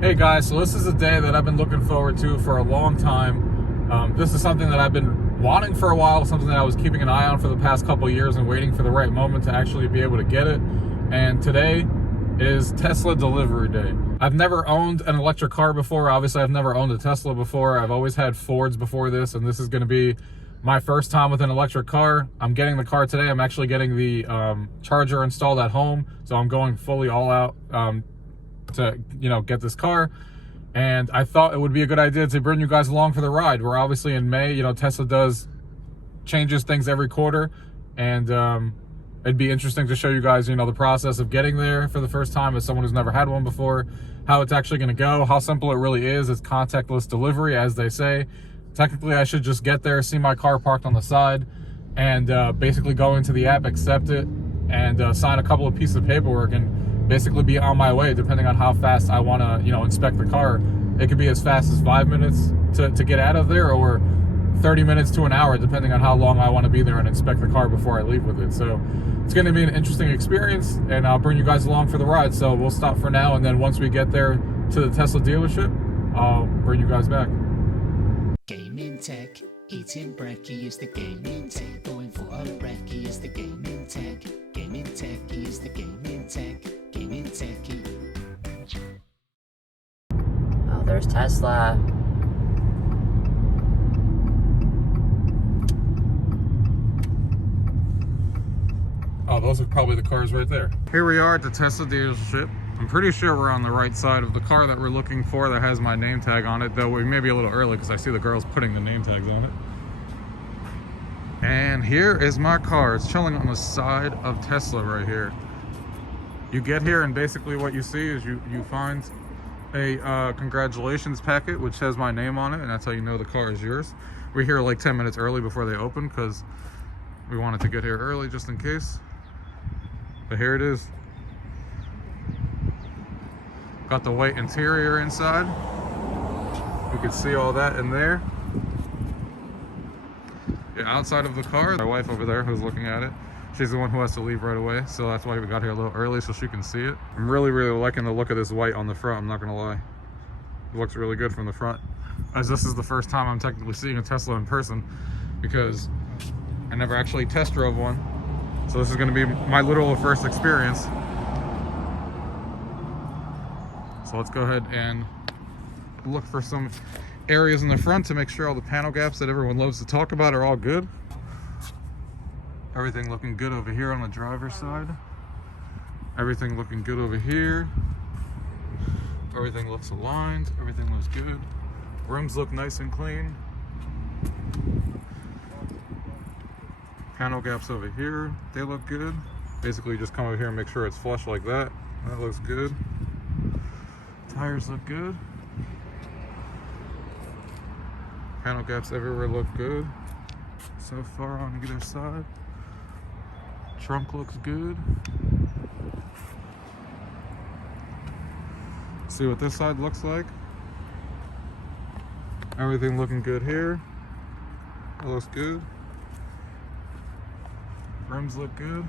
Hey guys, so this is a day that I've been looking forward to for a long time. This is something that I've been wanting for a while, something that I was keeping an eye on for the past couple of years and waiting for the right moment to actually be able to get it. And today is Tesla delivery day. I've never owned an electric car before. Obviously, I've never owned a Tesla before. I've always had Fords before this, and this is going to be my first time with an electric car. I'm getting the car today. I'm actually getting the charger installed at home, so I'm going fully all out to get this car. And I thought it would be a good idea to bring you guys along for the ride. We're obviously in May. Tesla does changes things every quarter, and it'd be interesting to show you guys the process of getting there for the first time as someone who's never had one before, how it's actually going to go, how simple it really is. It's contactless delivery, as they say. Technically, I should just get there, see my car parked on the side, and basically go into the app, accept it, and sign a couple of pieces of paperwork, and basically be on my way, depending on how fast I want to inspect the car. It could be as fast as 5 minutes to get out of there, or 30 minutes to an hour, depending on how long I want to be there and inspect the car before I leave with it. So it's going to be an interesting experience, and I'll bring you guys along for the ride. So we'll stop for now, and then once we get there to the Tesla dealership, I'll bring you guys back. Gaming tech, eating brekkie is the gaming tech. Going for a brekkie is the gaming tech. Gaming tech is the gaming tech. Gaming techie. Oh, there's Tesla. Oh, those are probably the cars right there. Here we are at the Tesla dealership. I'm pretty sure we're on the right side of the car that we're looking for that has my name tag on it, though we may be a little early because I see the girls putting the name tags on it. And here is my car. It's chilling on the side of Tesla right here. You get here and basically what you see is you find a congratulations packet which has my name on it, and that's how you know the car is yours. We're here like 10 minutes early before they open because we wanted to get here early just in case. But here it is. Got the white interior inside. You can see all that in there. Yeah, outside of the car, my wife over there who's looking at it, she's the one who has to leave right away, so that's why we got here a little early so she can see it. I'm really liking the look of this white on the front, I'm not gonna lie. It looks really good from the front, as this is the first time I'm technically seeing a Tesla in person because I never actually test drove one. So this is gonna be my literal first experience. So let's go ahead and look for some areas in the front to make sure all the panel gaps that everyone loves to talk about are all good. Everything looking good over here on the driver's side. Everything looking good over here. Everything looks aligned. Everything looks good. Rims look nice and clean. Panel gaps over here, they look good. Basically just come over here and make sure it's flush like that. That looks good. Tires look good. Panel gaps everywhere look good so far on either side. Trunk looks good. See what this side looks like. Everything looking good here. That looks good. Rims look good.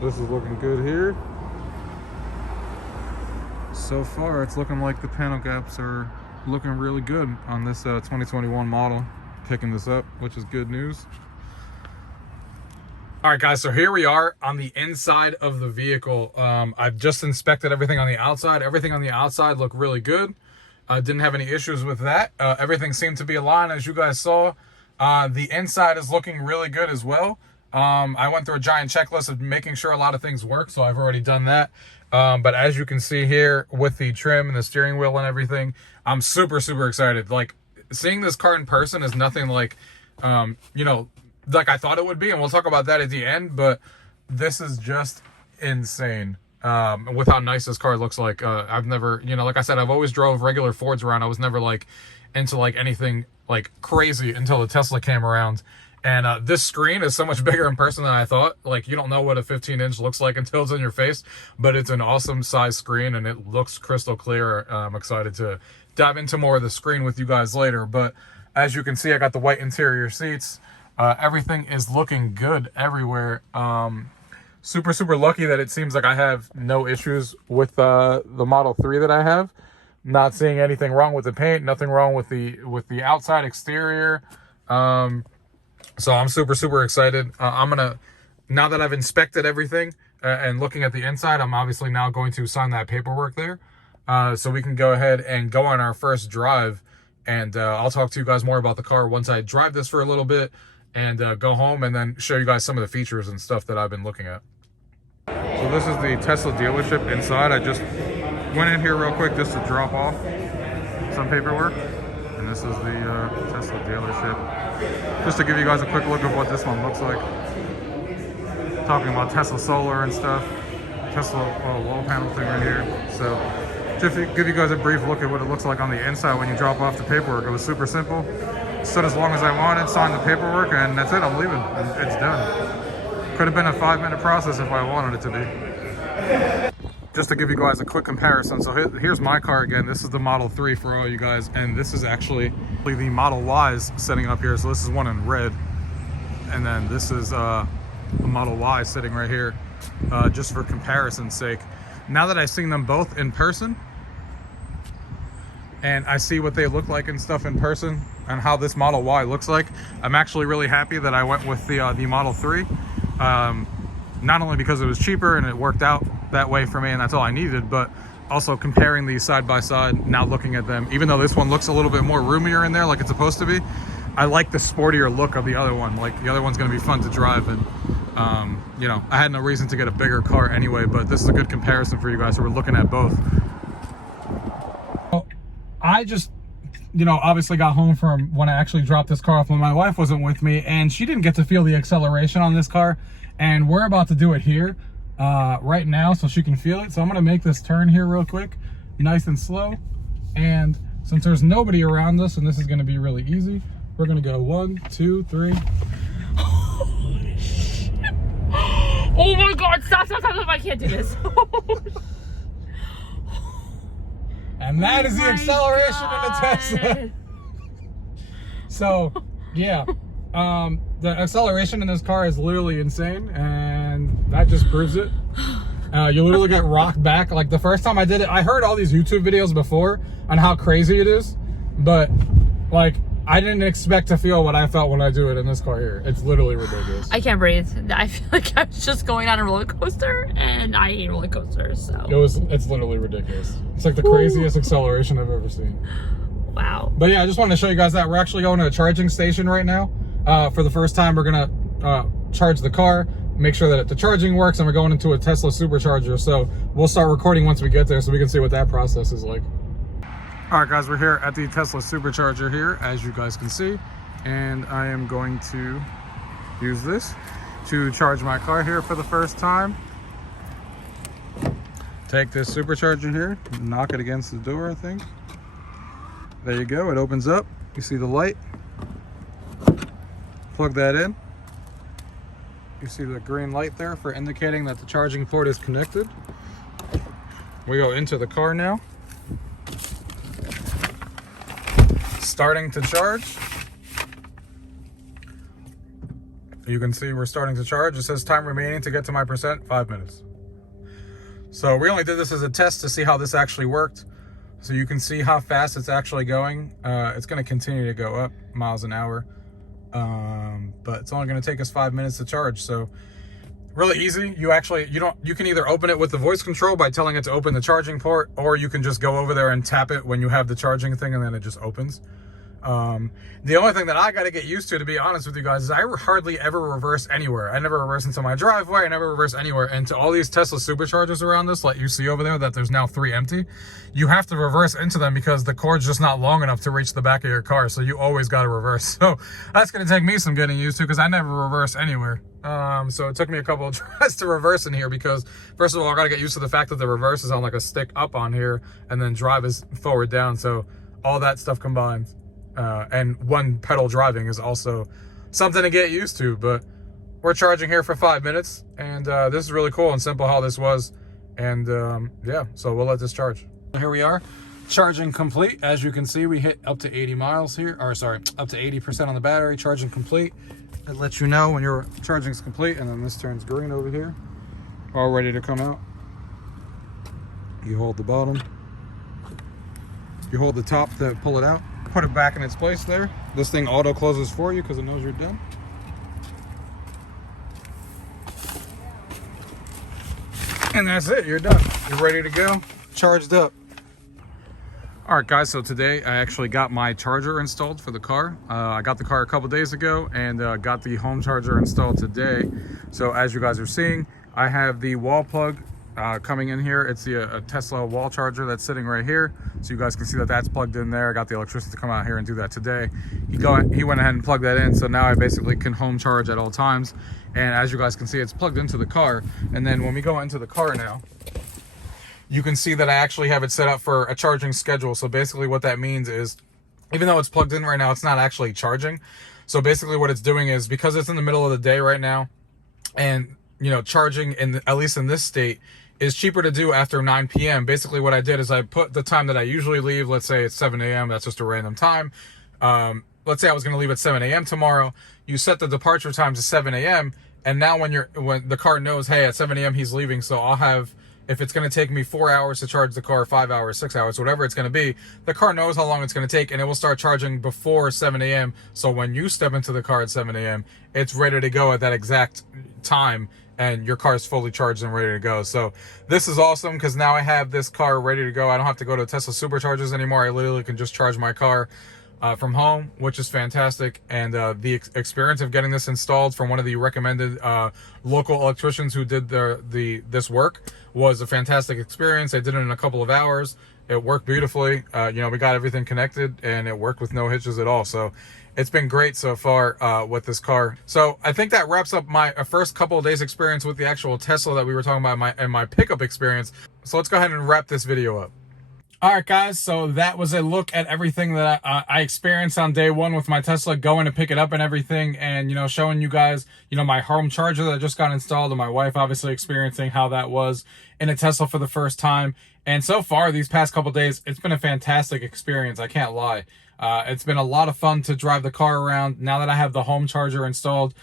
This is looking good here. So far, it's looking like the panel gaps are looking really good on this 2021 model. Picking this up, which is good news. All right, guys, so here we are on the inside of the vehicle. I've just inspected everything on the outside. Everything on the outside looked really good. Didn't have any issues with that. Everything seemed to be aligned, as you guys saw. The inside is looking really good as well. I went through a giant checklist of making sure a lot of things work, so I've already done that. But as you can see here with the trim and the steering wheel and everything, I'm super excited. Like, seeing this car in person is nothing like, like I thought it would be, and we'll talk about that at the end, but this is just insane. With how nice this car looks like. I've never, like I said, I've always drove regular Fords around. I was never like into like anything like crazy until the Tesla came around. And this screen is so much bigger in person than I thought. Like, you don't know what a 15-inch looks like until it's in your face, but it's an awesome size screen and it looks crystal clear. I'm excited to dive into more of the screen with you guys later. But as you can see, I got the white interior seats. Everything is looking good everywhere. super, super lucky that it seems like I have no issues with the Model 3 that I have. Not seeing anything wrong with the paint, nothing wrong with the outside exterior. So I'm super, super excited. I'm gonna, now that I've inspected everything and looking at the inside, I'm obviously now going to sign that paperwork there. So we can go ahead and go on our first drive. And I'll talk to you guys more about the car once I drive this for a little bit and go home, and then show you guys some of the features and stuff that I've been looking at. So this is the Tesla dealership inside. I just went in here real quick just to drop off some paperwork. And this is the Tesla dealership. Just to give you guys a quick look of what this one looks like. Talking about Tesla solar and stuff. Tesla wall panel thing right here. So just to give you guys a brief look at what it looks like on the inside when you drop off the paperwork. It was super simple. Stood as long as I wanted, signed the paperwork, and that's it. I'm leaving. And it's done. Could have been a 5-minute process if I wanted it to be. Just to give you guys a quick comparison. So here's my car again. This is the Model 3 for all you guys. And this is actually the Model Y's sitting up here. So this is one in red. And then this is the Model Y sitting right here. Just for comparison's sake. Now that I've seen them both in person, and I see what they look like and stuff in person, and how this Model Y looks like, I'm actually really happy that I went with the Model 3. Not only because it was cheaper and it worked out that way for me and that's all I needed, but also comparing these side by side, now looking at them, even though this one looks a little bit more roomier in there like it's supposed to be, I like the sportier look of the other one. Like, the other one's going to be fun to drive, and you know, I had no reason to get a bigger car anyway, but this is a good comparison for you guys who are looking at both. I just, you know, obviously got home from when I actually dropped this car off when my wife wasn't with me, and she didn't get to feel the acceleration on this car, and we're about to do it here right now so she can feel it. So I'm gonna make this turn here real quick, nice and slow, and since there's nobody around us and this is gonna be really easy, we're gonna go 1, 2, 3. Oh my god, stop, I can't do this. And that is the acceleration in a Tesla. So, yeah. The acceleration in this car is literally insane, and that just proves it. You literally get rocked back. Like, the first time I did it, I heard all these YouTube videos before on how crazy it is, but, like, I didn't expect to feel what I felt when I do it in this car here. It's literally ridiculous. I can't breathe. I feel like I was just going on a roller coaster, and I hate roller coasters, so. It's literally ridiculous. It's like the craziest acceleration I've ever seen. Wow. But yeah, I just wanted to show you guys that. We're actually going to a charging station right now. For the first time, we're gonna charge the car, make sure that the charging works, and we're going into a Tesla Supercharger. So we'll start recording once we get there so we can see what that process is like. All right, guys, we're here at the Tesla Supercharger here, as you guys can see, and I am going to use this to charge my car here for the first time. Take this Supercharger here, knock it against the door, I think. There you go, it opens up. You see the light. Plug that in. You see the green light there for indicating that the charging port is connected. We go into the car now. Starting to charge. You can see we're starting to charge. It says time remaining to get to my percent, 5 minutes. So we only did this as a test to see how this actually worked. So you can see how fast it's actually going. It's going to continue to go up miles an hour. But it's only going to take us 5 minutes to charge. So really easy. You can either open it with the voice control by telling it to open the charging port, or you can just go over there and tap it when you have the charging thing, and then it just opens. The only thing that I got to get used to be honest with you guys, is I hardly ever reverse anywhere. I never reverse into my driveway. I never reverse anywhere. And to all these Tesla Superchargers around this, like you see over there, that there's now 3 empty, you have to reverse into them because the cord's just not long enough to reach the back of your car. So you always got to reverse. So that's going to take me some getting used to because I never reverse anywhere. So it took me a couple of tries to reverse in here because first of all, I got to get used to the fact that the reverse is on like a stick up on here and then drive is forward down. So all that stuff combined. And one pedal driving is also something to get used to, but we're charging here for 5 minutes, and this is really cool and simple how this was, and yeah, so we'll let this charge. Here we are, charging complete. As you can see, we hit up to 80 miles here, or sorry, up to 80% on the battery, charging complete. It lets you know when your charging is complete, and then this turns green over here. all ready to come out. You hold the bottom. You hold the top to pull it out. Put it back in its place there. This thing auto closes for you because it knows you're done. And that's it, you're done. You're ready to go, charged up. All right, guys, so today I actually got my charger installed for the car. I got the car a couple days ago and got the home charger installed today. So as you guys are seeing, I have the wall plug coming in here. It's a Tesla wall charger that's sitting right here. So you guys can see that that's plugged in there. I got the electricity to come out here and do that today. He went ahead and plugged that in. So now I basically can home charge at all times. And as you guys can see, it's plugged into the car. And then when we go into the car now, you can see that I actually have it set up for a charging schedule. So basically what that means is, even though it's plugged in right now, it's not actually charging. So basically what it's doing is, because it's in the middle of the day right now, and you know, charging at least in this state is cheaper to do after 9 p.m. Basically what I did is I put the time that I usually leave. Let's say it's 7 a.m. That's just a random time. Let's say I was going to leave at 7 a.m. tomorrow. You set the departure time to 7 a.m. And now when the car knows, hey, at 7 a.m. he's leaving, so I'll have, if it's going to take me 4 hours to charge the car, 5 hours, 6 hours, whatever it's going to be, the car knows how long it's going to take, and it will start charging before 7 a.m. So when you step into the car at 7 a.m., it's ready to go at that exact time, and your car is fully charged and ready to go. So this is awesome because now I have this car ready to go. I don't have to go to Tesla Superchargers anymore. I literally can just charge my car from home, which is fantastic. And the experience of getting this installed from one of the recommended local electricians who did this work was a fantastic experience. I did it in a couple of hours. It worked beautifully. You know, we got everything connected and it worked with no hitches at all. So it's been great so far with this car. So I think that wraps up my first couple of days experience with the actual Tesla that we were talking about and my pickup experience. So let's go ahead and wrap this video up. All right, guys, so that was a look at everything that I experienced on day one with my Tesla, going to pick it up and everything, and, you know, showing you guys, you know, my home charger that just got installed, and my wife obviously experiencing how that was in a Tesla for the first time. And so far, these past couple days, it's been a fantastic experience. I can't lie. It's been a lot of fun to drive the car around. Now that I have the home charger installed,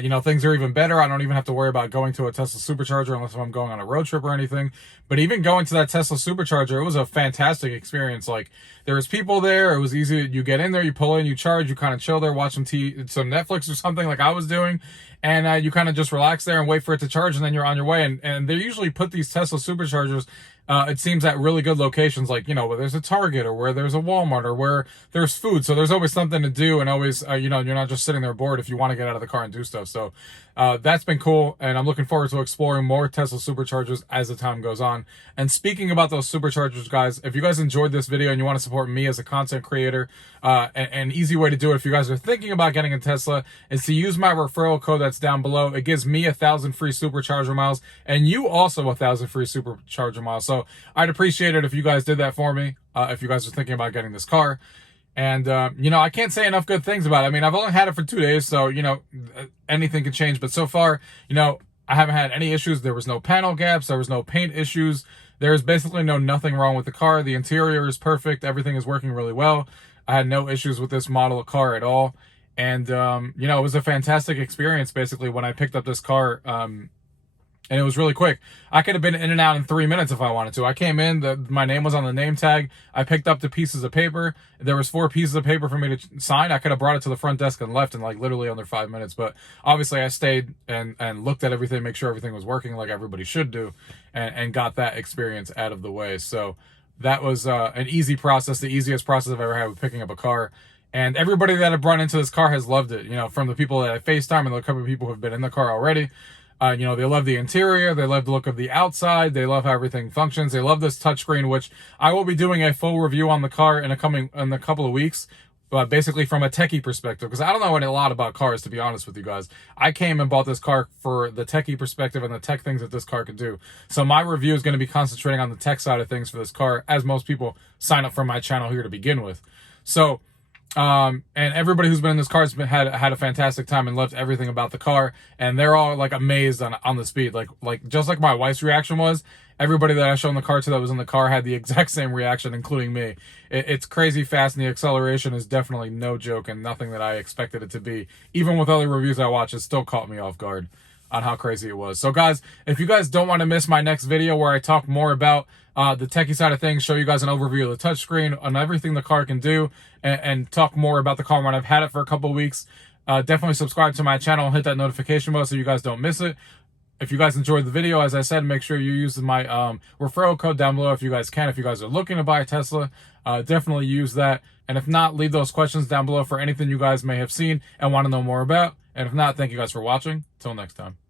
you know, things are even better. I don't even have to worry about going to a Tesla Supercharger unless I'm going on a road trip or anything. But even going to that Tesla Supercharger, it was a fantastic experience. Like, there was people there. It was easy. You get in there, you pull in, you charge, you kind of chill there, watch some Netflix or something like I was doing. And you kind of just relax there and wait for it to charge, and then you're on your way. And they usually put these Tesla Superchargers, it seems, at really good locations, like, you know, where there's a Target or where there's a Walmart or where there's food. So there's always something to do, and always, you know, you're not just sitting there bored if you want to get out of the car and do stuff. So that's been cool, and I'm looking forward to exploring more Tesla Superchargers as the time goes on. And speaking about those Superchargers, guys, if you guys enjoyed this video and you want to support me as a content creator, an easy way to do it if you guys are thinking about getting a Tesla is to use my referral code that's down below. It gives me 1,000 free Supercharger miles, and you also 1,000 free Supercharger miles. So I'd appreciate it if you guys did that for me, if you guys are thinking about getting this car. And, you know, I can't say enough good things about it. I mean, I've only had it for 2 days, so, you know, anything could change. But so far, you know, I haven't had any issues. There was no panel gaps. There was no paint issues. There's basically nothing wrong with the car. The interior is perfect. Everything is working really well. I had no issues with this model of car at all. And, you know, it was a fantastic experience, basically, when I picked up this car. And it was really quick. I could have been in and out in 3 minutes if I wanted to. I came in, my name was on the name tag. I picked up the pieces of paper. There was 4 pieces of paper for me to sign. I could have brought it to the front desk and left in like literally under 5 minutes. But obviously I stayed and looked at everything, make sure everything was working like everybody should do, and got that experience out of the way. So that was an easy process, the easiest process I've ever had with picking up a car. And everybody that I've brought into this car has loved it. You know, from the people that I FaceTime and the couple of people who have been in the car already. You know, they love the interior. They love the look of the outside. They love how everything functions. They love this touchscreen, which I will be doing a full review on the car in a couple of weeks. But basically from a techie perspective, because I don't know a lot about cars, to be honest with you guys. I came and bought this car for the techie perspective and the tech things that this car could do. So my review is going to be concentrating on the tech side of things for this car, as most people sign up for my channel here to begin with. So, and everybody who's been in this car has had a fantastic time and loved everything about the car, and they're all like amazed on the speed, like just like my wife's reaction was. Everybody that I showed the car to that was in the car had the exact same reaction, including me. It's crazy fast, and the acceleration is definitely no joke and nothing that I expected it to be. Even with other reviews I watched, it still caught me off guard. on how crazy it was. So guys, if you guys don't want to miss my next video where I talk more about the techie side of things, show you guys an overview of the touchscreen and everything the car can do, and talk more about the car when I've had it for a couple of weeks, definitely subscribe to my channel and hit that notification bell so you guys don't miss it. If you guys enjoyed the video, as I said, make sure you use my referral code down below if you guys can. If you guys are looking to buy a Tesla, definitely use that. And if not, leave those questions down below for anything you guys may have seen and want to know more about. And if not, thank you guys for watching. Till next time.